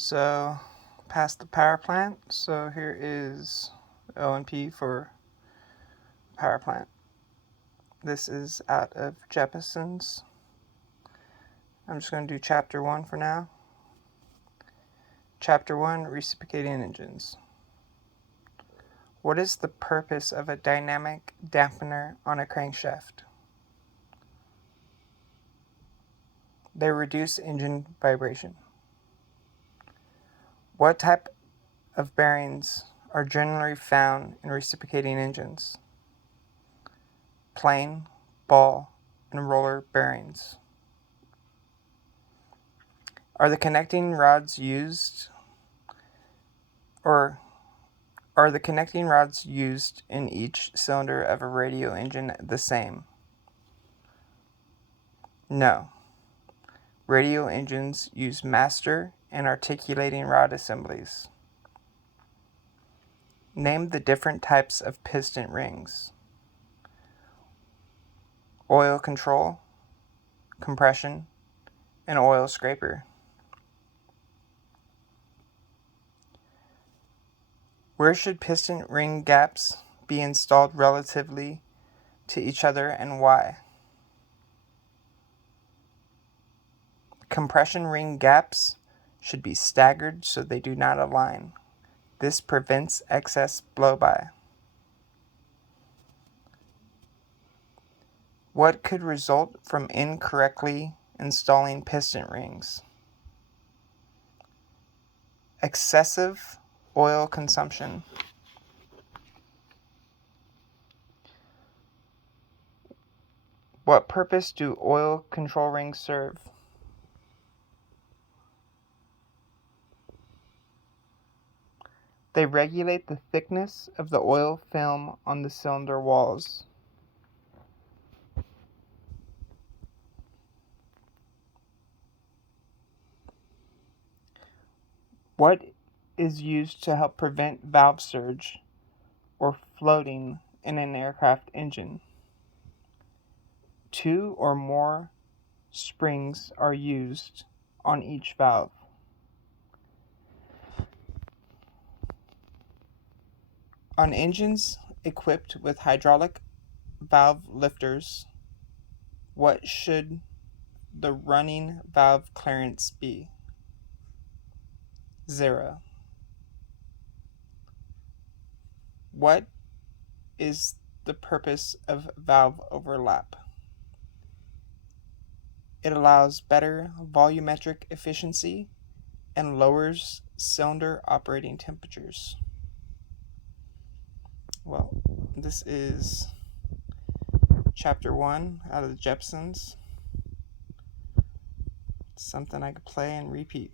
So, past the Powerplant. So here is O&P for Powerplant. This is out of Jeppison's. I'm just going to do Chapter 1 for now. Chapter 1, Reciprocating Engines. What is the purpose of a dynamic dampener on a crankshaft? They reduce engine vibration. What type of bearings are generally found in reciprocating engines? Plain, ball, and roller bearings. Are the connecting rods used in each cylinder of a radial engine the same? No. Radial engines use master and articulating rod assemblies. Name the different types of piston rings. Oil control, compression, and oil scraper. Where should piston ring gaps be installed relatively to each other and why? Compression ring gaps should be staggered so they do not align. This prevents excess blow-by. What could result from incorrectly installing piston rings? Excessive oil consumption. What purpose do oil control rings serve? They regulate the thickness of the oil film on the cylinder walls. What is used to help prevent valve surge or floating in an aircraft engine? 2 or more springs are used on each valve. On engines equipped with hydraulic valve lifters, what should the running valve clearance be? 0. What is the purpose of valve overlap? It allows better volumetric efficiency and lowers cylinder operating temperatures. Well, this is Chapter 1 out of the Jeppisons. Something I could play and repeat.